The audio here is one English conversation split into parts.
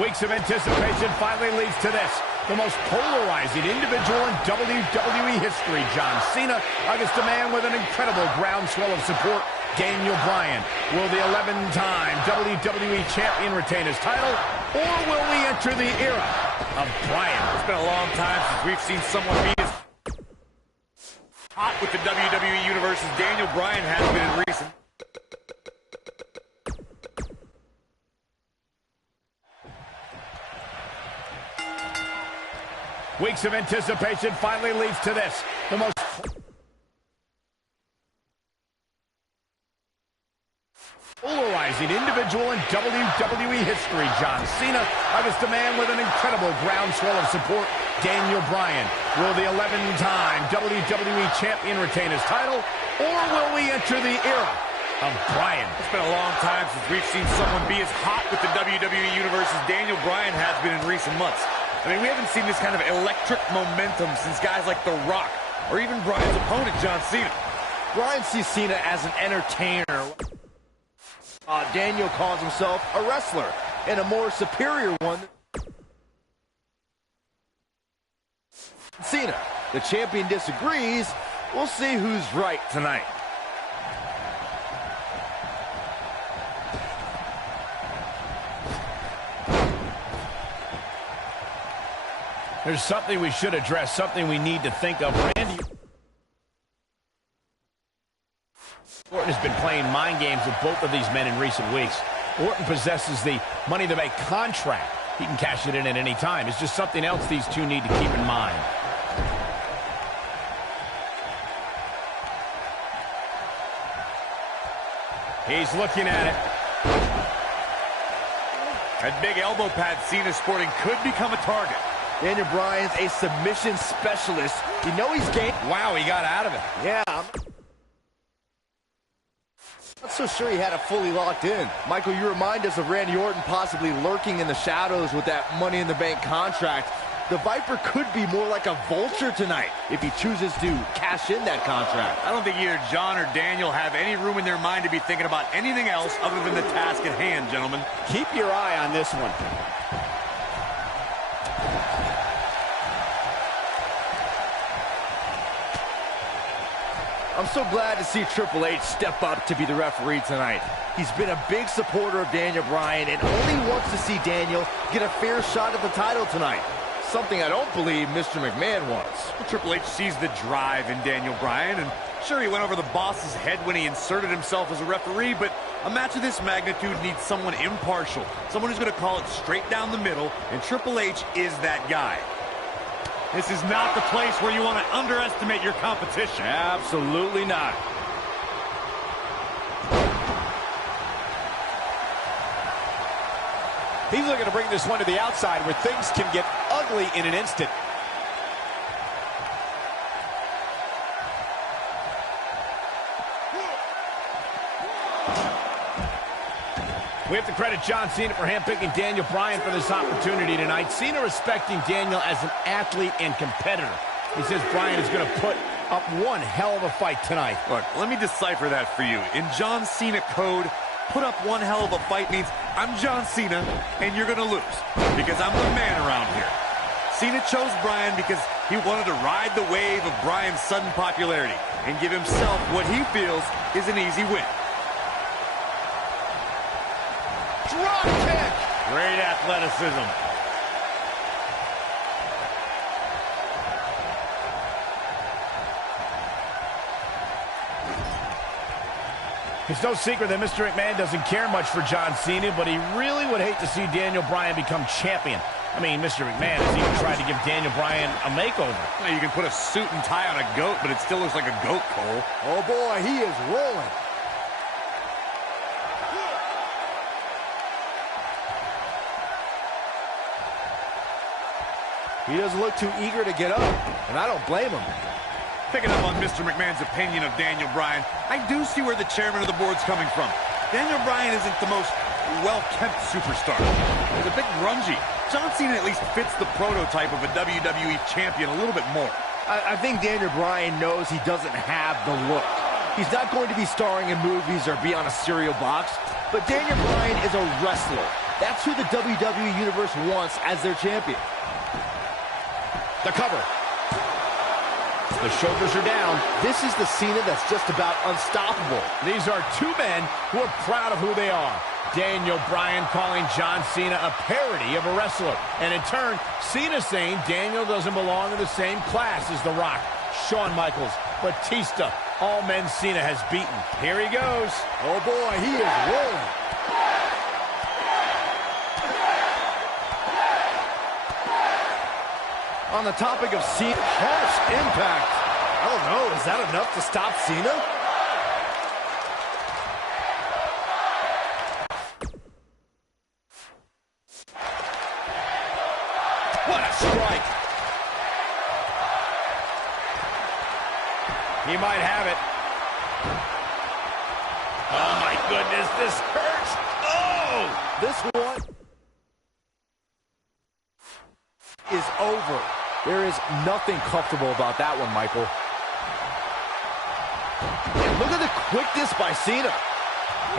Weeks of anticipation finally leads to this. The most polarizing individual in WWE history, John Cena, against a man with an incredible groundswell of support, Daniel Bryan. Will the 11-time WWE Champion retain his title, or will we enter the era of Bryan? It's been a long time since we've seen someone be as hot with the WWE Universe as Daniel Bryan has been in recent. Weeks of anticipation finally leads to this. The most polarizing individual in WWE history, John Cena, against a man with an incredible groundswell of support, Daniel Bryan. Will the 11-time WWE Champion retain his title, or will we enter the era of Bryan? It's been a long time since we've seen someone be as hot with the WWE Universe as Daniel Bryan has been in recent months. I mean, we haven't seen this kind of electric momentum since guys like The Rock, or even Bryan's opponent, John Cena. Bryan sees Cena as an entertainer. Daniel calls himself a wrestler, and a more superior one. Cena. The champion disagrees. We'll see who's right tonight. There's something we should address, something we need to think of. Randy Orton has been playing mind games with both of these men in recent weeks. Orton possesses the Money in the Bank contract. He can cash it in at any time. It's just something else these two need to keep in mind. He's looking at it. That big elbow pad Cena sporting could become a target. Daniel Bryan's a submission specialist. You know he's game. Wow, he got out of it. Yeah. I'm not so sure he had it fully locked in. Michael, you remind us of Randy Orton possibly lurking in the shadows with that Money in the Bank contract. The Viper could be more like a vulture tonight if he chooses to cash in that contract. I don't think either John or Daniel have any room in their mind to be thinking about anything else other than the task at hand, gentlemen. Keep your eye on this one. I'm so glad to see Triple H step up to be the referee tonight. He's been a big supporter of Daniel Bryan and only wants to see Daniel get a fair shot at the title tonight. Something I don't believe Mr. McMahon wants. Well, Triple H sees the drive in Daniel Bryan, and sure, he went over the boss's head when he inserted himself as a referee, but a match of this magnitude needs someone impartial, someone who's going to call it straight down the middle, and Triple H is that guy. This is not the place where you want to underestimate your competition. Absolutely not. He's looking to bring this one to the outside where things can get ugly in an instant. We have to credit John Cena for handpicking Daniel Bryan for this opportunity tonight. Cena respecting Daniel as an athlete and competitor. He says Bryan is going to put up one hell of a fight tonight. Look, let me decipher that for you. In John Cena code, put up one hell of a fight means I'm John Cena and you're going to lose because I'm the man around here. Cena chose Bryan because he wanted to ride the wave of Bryan's sudden popularity and give himself what he feels is an easy win. Drop kick! Great athleticism. It's no secret that Mr. McMahon doesn't care much for John Cena, but he really would hate to see Daniel Bryan become champion. I mean, Mr. McMahon has even tried to give Daniel Bryan a makeover. Well, you can put a suit and tie on a goat, but it still looks like a goat, Cole. Oh boy, he is rolling. He doesn't look too eager to get up, and I don't blame him. Picking up on Mr. McMahon's opinion of Daniel Bryan, I do see where the chairman of the board's coming from. Daniel Bryan isn't the most well-kept superstar. He's a bit grungy. John Cena at least fits the prototype of a WWE champion a little bit more. I think Daniel Bryan knows he doesn't have the look. He's not going to be starring in movies or be on a cereal box, but Daniel Bryan is a wrestler. That's who the WWE Universe wants as their champion. The cover. The shoulders are down. This is the Cena that's just about unstoppable. These are two men who are proud of who they are. Daniel Bryan calling John Cena a parody of a wrestler. And in turn, Cena saying Daniel doesn't belong in the same class as The Rock, Shawn Michaels, Batista. All men Cena has beaten. Here he goes. Oh boy, he is rolling. On the topic of Cena, harsh impact. I don't know, is that enough to stop Cena? What a strike. He might have it. Oh my goodness, this hurts. Oh! This one is over. There is nothing comfortable about that one, Michael. And look at the quickness by Cena.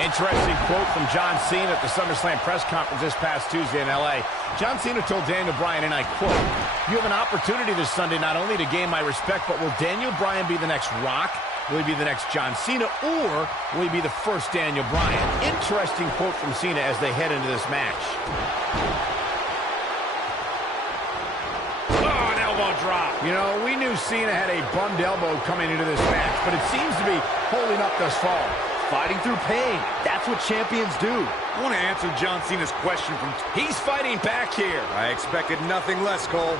Interesting quote from John Cena at the SummerSlam press conference this past Tuesday in L.A. John Cena told Daniel Bryan, and I quote, "You have an opportunity this Sunday not only to gain my respect, but will Daniel Bryan be the next Rock? Will he be the next John Cena? Or will he be the first Daniel Bryan?" Interesting quote from Cena as they head into this match. Drop. You know, we knew Cena had a bummed elbow coming into this match, but it seems to be holding up thus far. Fighting through pain. That's what champions do. I want to answer John Cena's question from... He's fighting back here. I expected nothing less, Cole.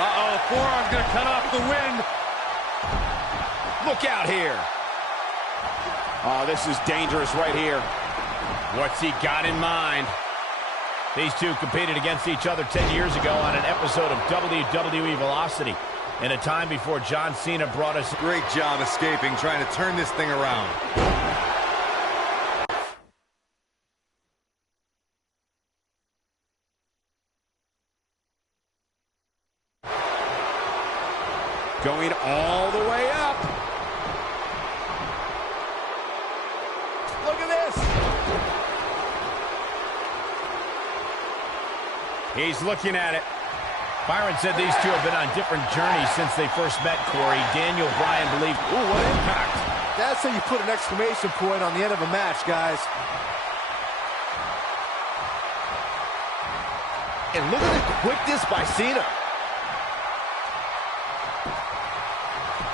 Uh-oh, forearm's going to cut off the wind. Look out here. Oh, this is dangerous right here. What's he got in mind? These two competed against each other 10 years ago on an episode of WWE Velocity, in a time before John Cena brought us... Great job escaping, trying to turn this thing around. Going all the way up. Look at this. He's looking at it. Byron said these two have been on different journeys since they first met, Corey. Daniel Bryan believed... Ooh, what impact. That's how you put an exclamation point on the end of a match, guys. And look at the quickness by Cena.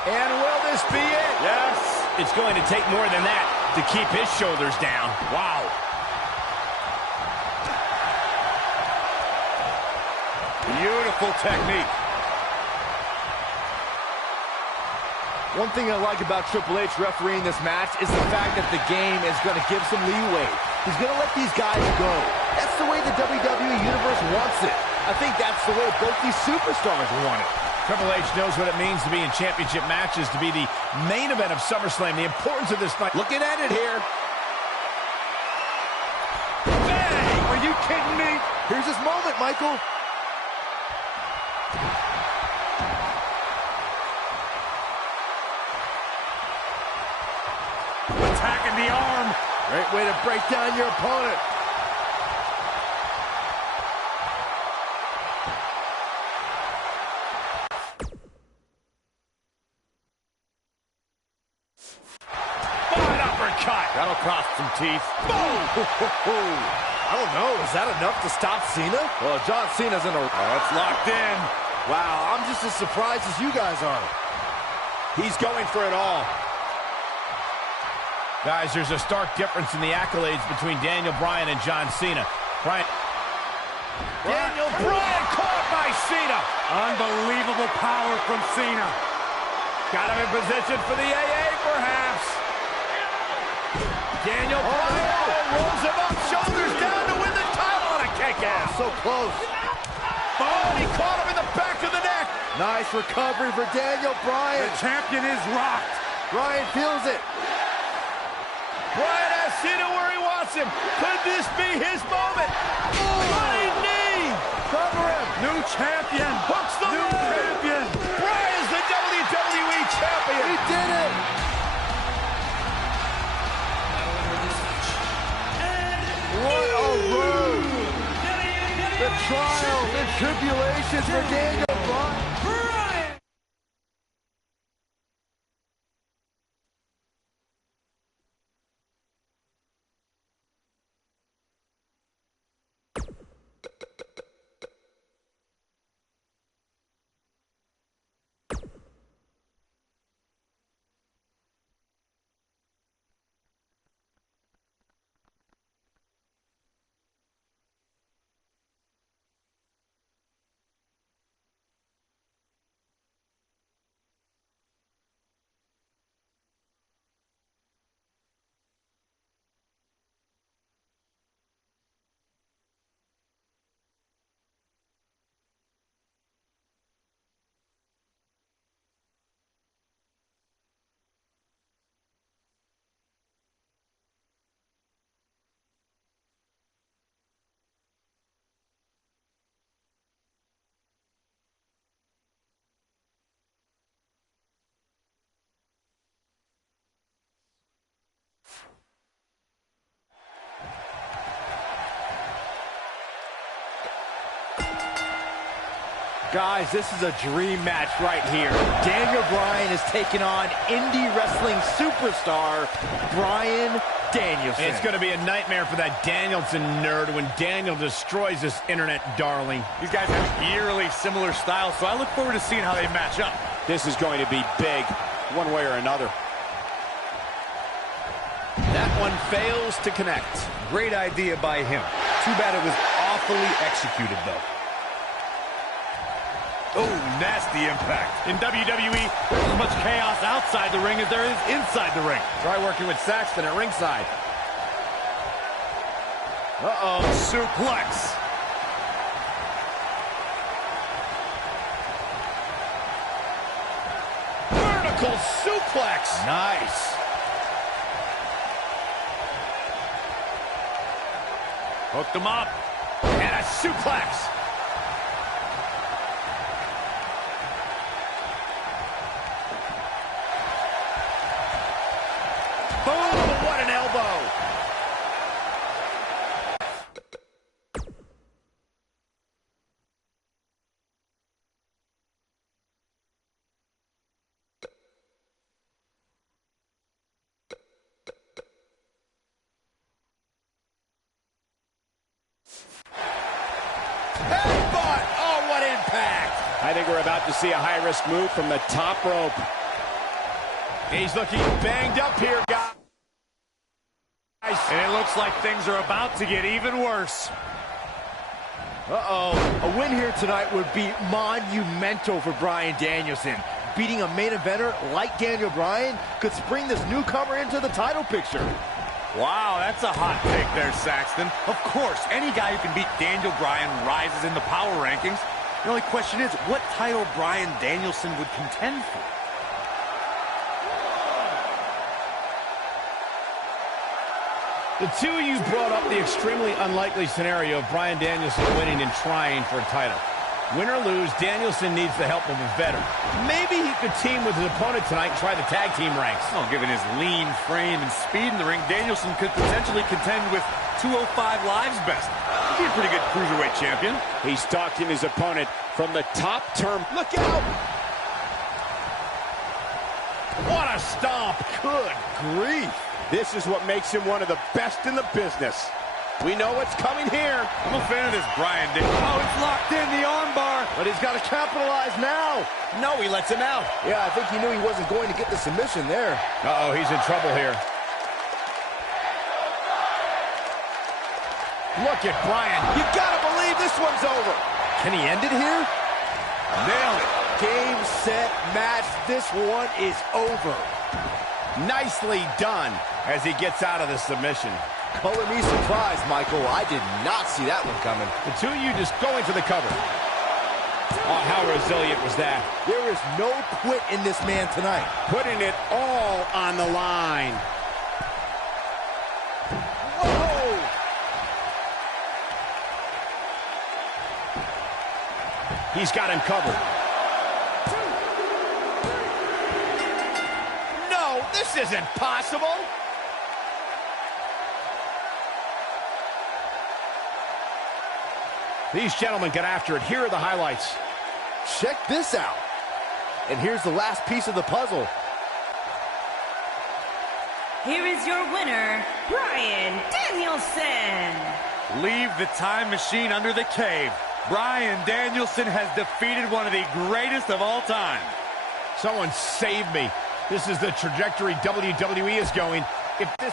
And will this be it? Yes. It's going to take more than that to keep his shoulders down. Wow. Beautiful technique. One thing I like about Triple H refereeing this match is the fact that the game is going to give some leeway. He's going to let these guys go. That's the way the WWE Universe wants it. I think that's the way both these superstars want it. Triple H knows what it means to be in championship matches, to be the main event of SummerSlam, the importance of this fight. Looking at it here. Bang! Are you kidding me? Here's his moment, Michael. Attacking the arm. Great way to break down your opponent. That'll cross some teeth. Boom! I don't know. Is that enough to stop Cena? Well, John Cena's in a... Oh, it's locked in. Wow, I'm just as surprised as you guys are. He's going for it all. Guys, there's a stark difference in the accolades between Daniel Bryan and John Cena. Daniel Bryan caught by Cena. Unbelievable power from Cena. Got him in position for the AA, perhaps. Daniel Bryan rolls him up, shoulders down to win the title on a kick out. So close. Oh, he caught him in the back of the neck. Nice recovery for Daniel Bryan. The champion is rocked. Bryan feels it. Bryan has Cena where he wants him. Could this be his moment? Running knee. Cover him. New champion. Hooks the new champion. Bryan's the did it! What a road! The trials and tribulations for Daniel Bryan. Guys, this is a dream match right here. Daniel Bryan is taking on indie wrestling superstar Bryan Danielson. It's going to be a nightmare for that Danielson nerd when Daniel destroys this internet darling. These guys have eerily similar styles, so I look forward to seeing how they match up. This is going to be big, one way or another. That one fails to connect. Great idea by him. Too bad it was awfully executed, though. Oh, nasty impact. In WWE, there's as much chaos outside the ring as there is inside the ring. Try working with Saxton at ringside. Uh-oh, suplex. Vertical suplex. Nice. Hooked him up. And a suplex. Boom, what an elbow. Headbutt! Oh, what impact! I think we're about to see a high-risk move from the top rope. He's looking banged up here, guys. And it looks like things are about to get even worse. Uh-oh. A win here tonight would be monumental for Bryan Danielson. Beating a main eventer like Daniel Bryan could spring this newcomer into the title picture. Wow, that's a hot take there, Saxton. Of course, any guy who can beat Daniel Bryan rises in the power rankings. The only question is, what title Bryan Danielson would contend for? The two of you brought up the extremely unlikely scenario of Bryan Danielson winning and trying for a title. Win or lose, Danielson needs the help of a veteran. Maybe he could team with his opponent tonight and try the tag team ranks. Well, given his lean frame and speed in the ring, Danielson could potentially contend with 205 Live's best. He'd be a pretty good cruiserweight champion. He's stalking his opponent from the top term. Look out! What a stomp! Good grief. This is what makes him one of the best in the business. We know what's coming here. I'm a fan of this Bryan Danielson. Oh, it's locked in, the armbar. But he's got to capitalize now. No, he lets him out. Yeah, I think he knew he wasn't going to get the submission there. Uh-oh, he's in trouble here. Look at Bryan. You gotta believe this one's over. Can he end it here? Nailed it. Game, set, match. This one is over. Nicely done as he gets out of the submission. Color me surprised, Michael. I did not see that one coming. The two of you just going for the cover. Oh, how resilient was that? There is no quit in this man tonight. Putting it all on the line. Whoa! He's got him covered. this isn't possible. These gentlemen get after it. Here are the highlights. Check this out. And here's the last piece of the puzzle. Here is your winner, Bryan Danielson. Leave the time machine under the cave. Bryan Danielson has defeated one of the greatest of all time. Someone save me. This is the trajectory WWE is going. If this...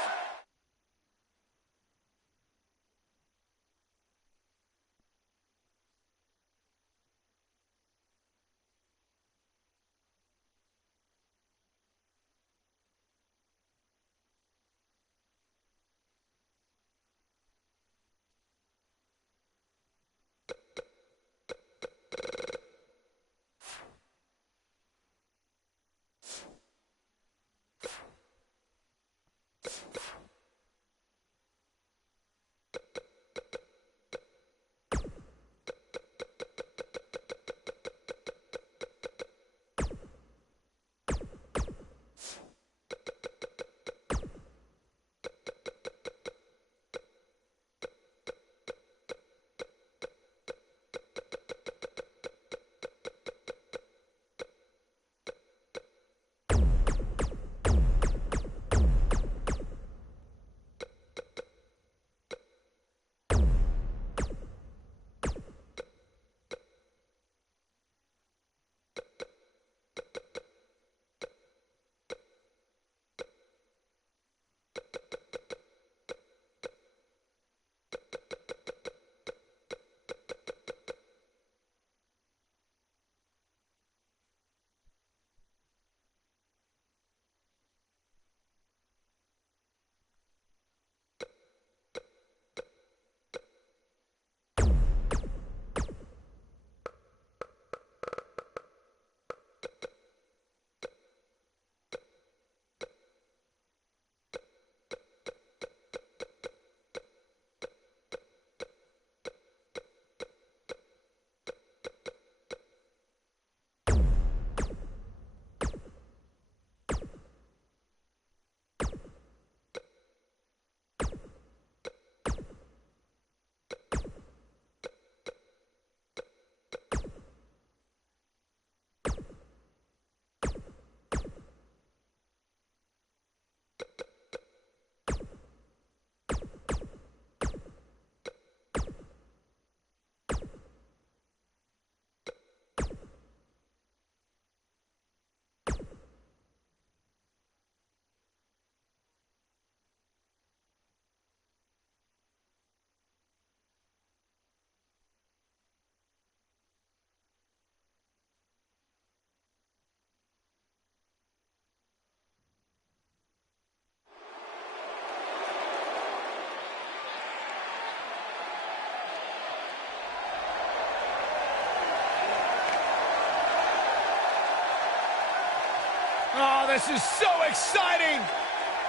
Oh, this is so exciting!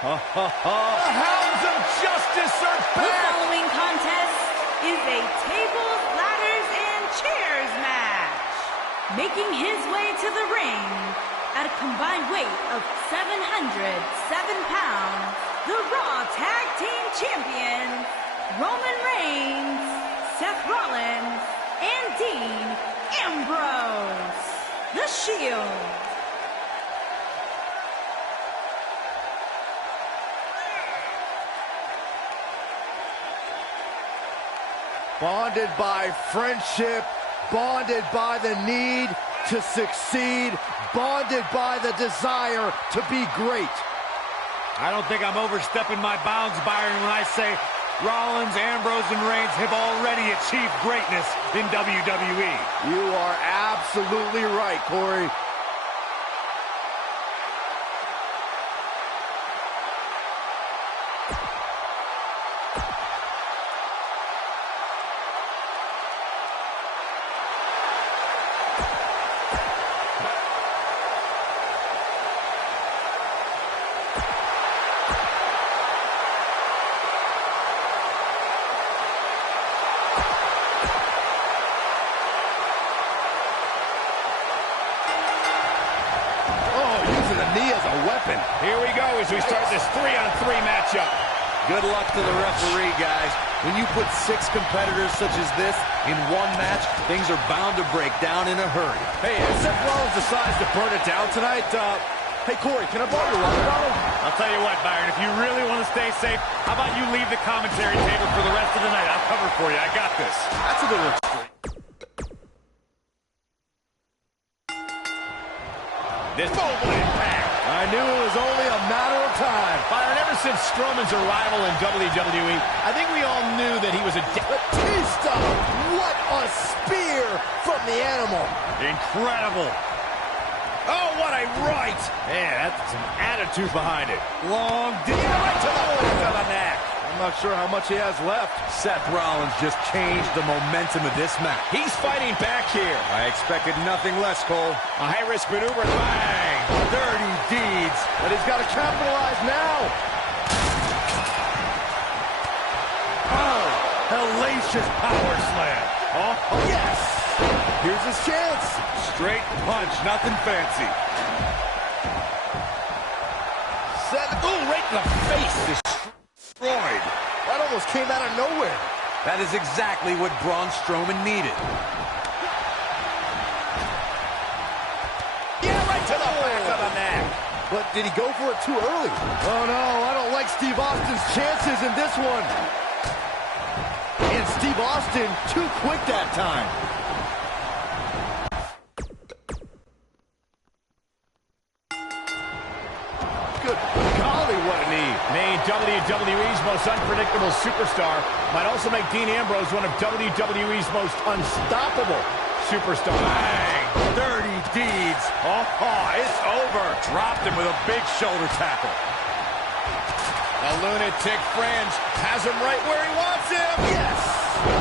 The hounds of justice are The back! following contest is a tables, ladders, and chairs match. Making his way to the ring at a combined weight of 707 pounds, the Raw Tag Team Champions, Roman Reigns, Seth Rollins, and Dean Ambrose. The Shield. Bonded by friendship, bonded by the need to succeed, bonded by the desire to be great. I don't think I'm overstepping my bounds, Byron, when I say Rollins, Ambrose, and Reigns have already achieved greatness in WWE. You are absolutely right, Corey. has a weapon. Here we go as we start this 3-on-3 matchup. Good luck to the referee, guys. When you put 6 competitors such as this in one match, things are bound to break down in a hurry. Hey, if Seth Rollins decides to burn it down tonight, hey, Corey, can I borrow your water bottle? I'll tell you what, Byron, if you really want to stay safe, how about you leave the commentary table for the rest of the night? I'll cover for you. I got this. That's a little extreme. This impact. I knew it was only a matter of time. Byron, ever since Strowman's arrival in WWE, I think we all knew that he was a Batista! What a spear from the animal. Incredible. Oh, what a right! Man, that's some attitude behind it. Long deep. Right to the back of the neck. I'm not sure how much he has left. Seth Rollins just changed the momentum of this match. He's fighting back here. I expected nothing less, Cole. A high-risk maneuver. Bang! Dirty deeds. But he's got to capitalize now. Oh, hellacious power slam. Oh, yes! Here's his chance. Straight punch, nothing fancy. Ooh, right in the face. Destroyed. That almost came out of nowhere. That is exactly what Braun Strowman needed. Yeah, right to the back of the neck. But did he go for it too early? Oh, no, I don't like Steve Austin's chances in this one. And Steve Austin too quick that time. Good golly, what a knee. Named WWE's most unpredictable superstar, might also make Dean Ambrose one of WWE's most unstoppable superstars. Bang! Dirty deeds. Oh, it's over. Dropped him with a big shoulder tackle. The lunatic fringe has him right where he wants him. Yes!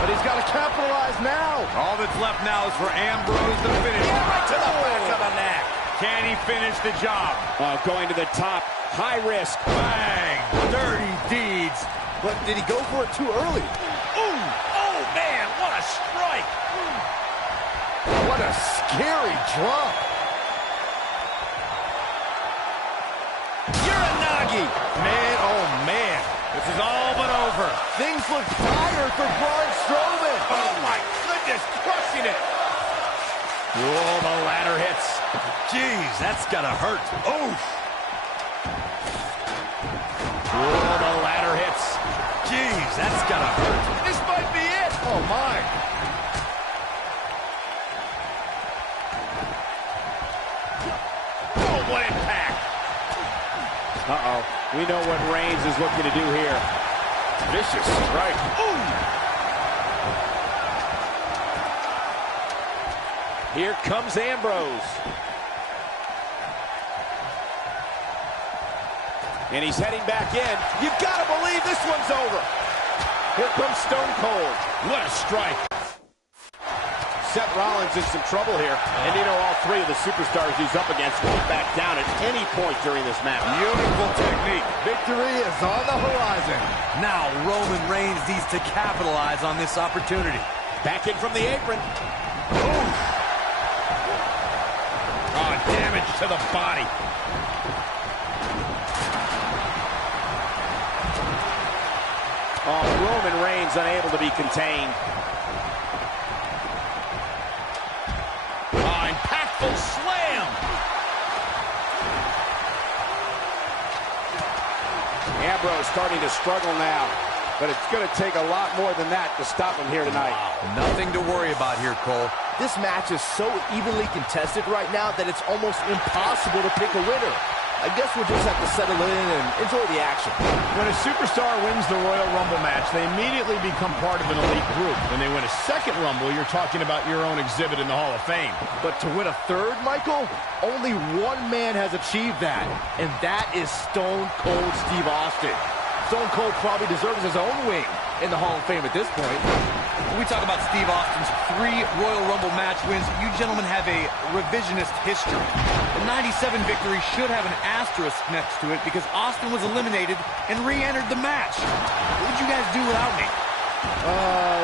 But he's got to capitalize now. All that's left now is for Ambrose to finish. Yeah, right to the back of the neck. Can he finish the job? Going to the top. High risk. Bang! Dirty deeds. But did he go for it too early? Ooh! Oh, man, what a strike. What a scary drop. Uranagi. Man, oh, man. This is all but over. Things look dire for Braun Strowman. Oh, my goodness, crushing it. Oh, the ladder hits. Jeez, that's gotta hurt. Oof. Oh, the ladder hits. Jeez, that's gotta hurt. This might be it. Oh, my. Oh, what impact. Uh-oh. We know what Reigns is looking to do here. Vicious strike. Ooh. Here comes Ambrose. And he's heading back in. You gotta believe this one's over. Here comes Stone Cold. What a strike. Seth Rollins in some trouble here. And you know all three of the superstars he's up against won't back down at any point during this match. Beautiful technique. Victory is on the horizon. Now Roman Reigns needs to capitalize on this opportunity. Back in from the apron. Ooh. Oh, damage to the body. Oh, Roman Reigns unable to be contained. Oh, impactful slam. Ambrose starting to struggle now, but it's going to take a lot more than that to stop him here tonight. Nothing to worry about here, Cole. This match is so evenly contested right now that it's almost impossible to pick a winner. I guess we'll just have to settle in and enjoy the action. When a superstar wins the Royal Rumble match, they immediately become part of an elite group. When they win a second Rumble, you're talking about your own exhibit in the Hall of Fame. But to win a third, Michael, only one man has achieved that, and that is Stone Cold Steve Austin. Stone Cold probably deserves his own wing in the Hall of Fame at this point. When we talk about Steve Austin's 3 Royal Rumble match wins, you gentlemen have a revisionist history. The 97 victory should have an asterisk next to it because Austin was eliminated and re-entered the match. What would you guys do without me?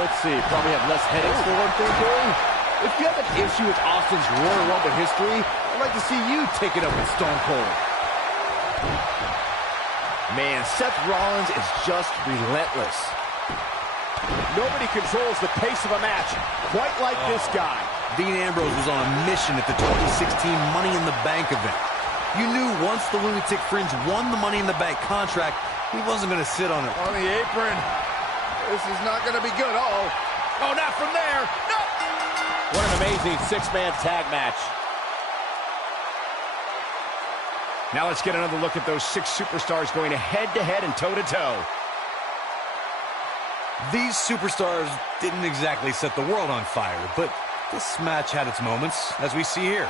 Let's see. Probably have less headaches for one thing, Corey. If you have an issue with Austin's Royal Rumble history, I'd like to see you take it up with Stone Cold. Man, Seth Rollins is just relentless. Nobody controls the pace of a match quite like this guy. Dean Ambrose was on a mission at the 2016 Money in the Bank event. You knew once the Lunatic Fringe won the Money in the Bank contract, he wasn't going to sit on it. On the apron. This is not going to be good. Uh-oh. Oh, not from there. No. What an amazing six-man tag match. Now let's get another look at those 6 superstars going head-to-head and toe-to-toe. These superstars didn't exactly set the world on fire, but this match had its moments, as we see here.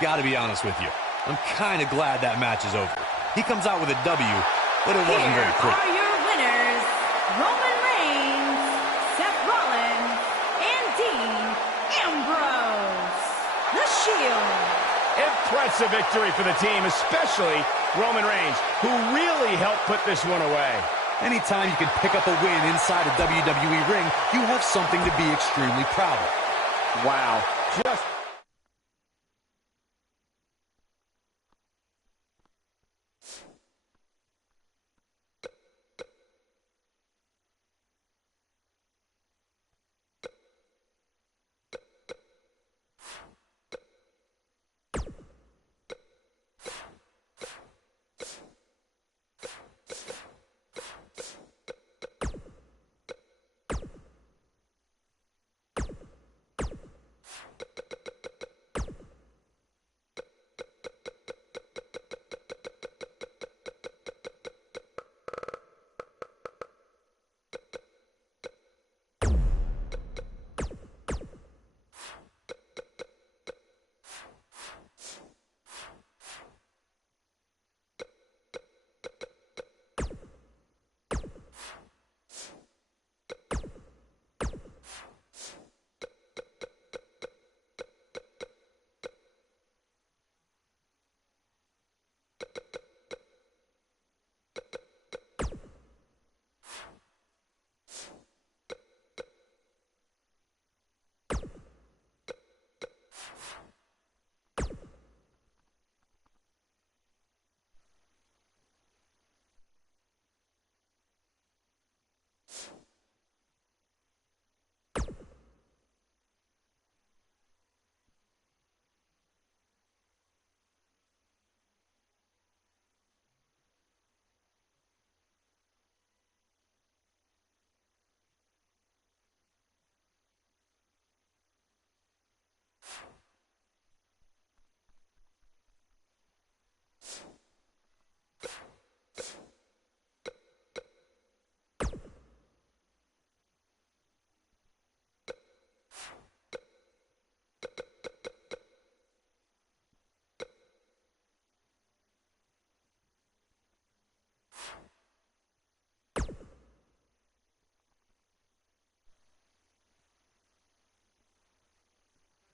Gotta be honest with you, I'm kind of glad that match is over. He comes out with a W, but it wasn't very pretty. Here are your winners, Roman Reigns, Seth Rollins, and Dean Ambrose. The Shield. Impressive victory for the team, especially Roman Reigns, who really helped put this one away. Anytime you can pick up a win inside a WWE ring, you have something to be extremely proud of. Wow.